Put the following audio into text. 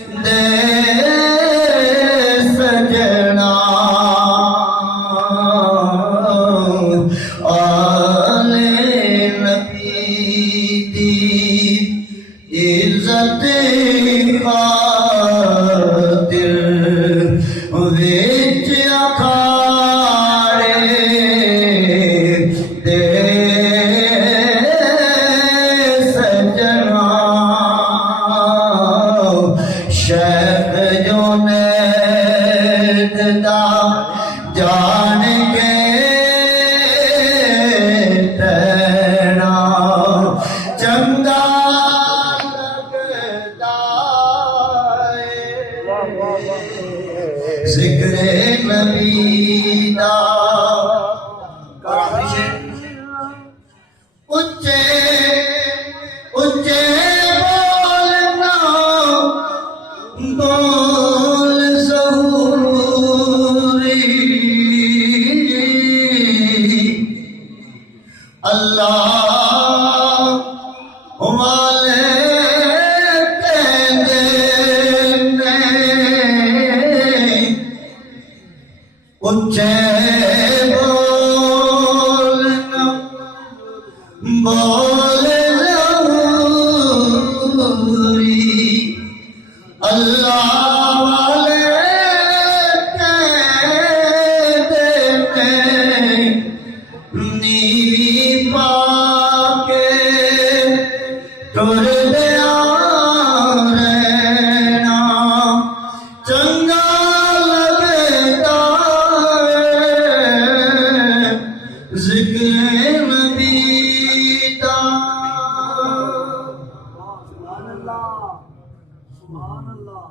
दे सजना आले नबी दी इज्जत खातिर विच अखाड़े दे सजना शेख जो नेदा जान के तेरा चंगा जिक्रे नबी दा उच्चे उच्चे बोलना बोल ज़हूरी अल्लाह वाले उच्चे बोलना बोल ज़हूरी अल्लाह वाले कहते हैं नीवी पाके टुर दिया रहना चंगा लगता ज़िक्र नबी दा। सुभान अल्लाह सुभान अल्लाह।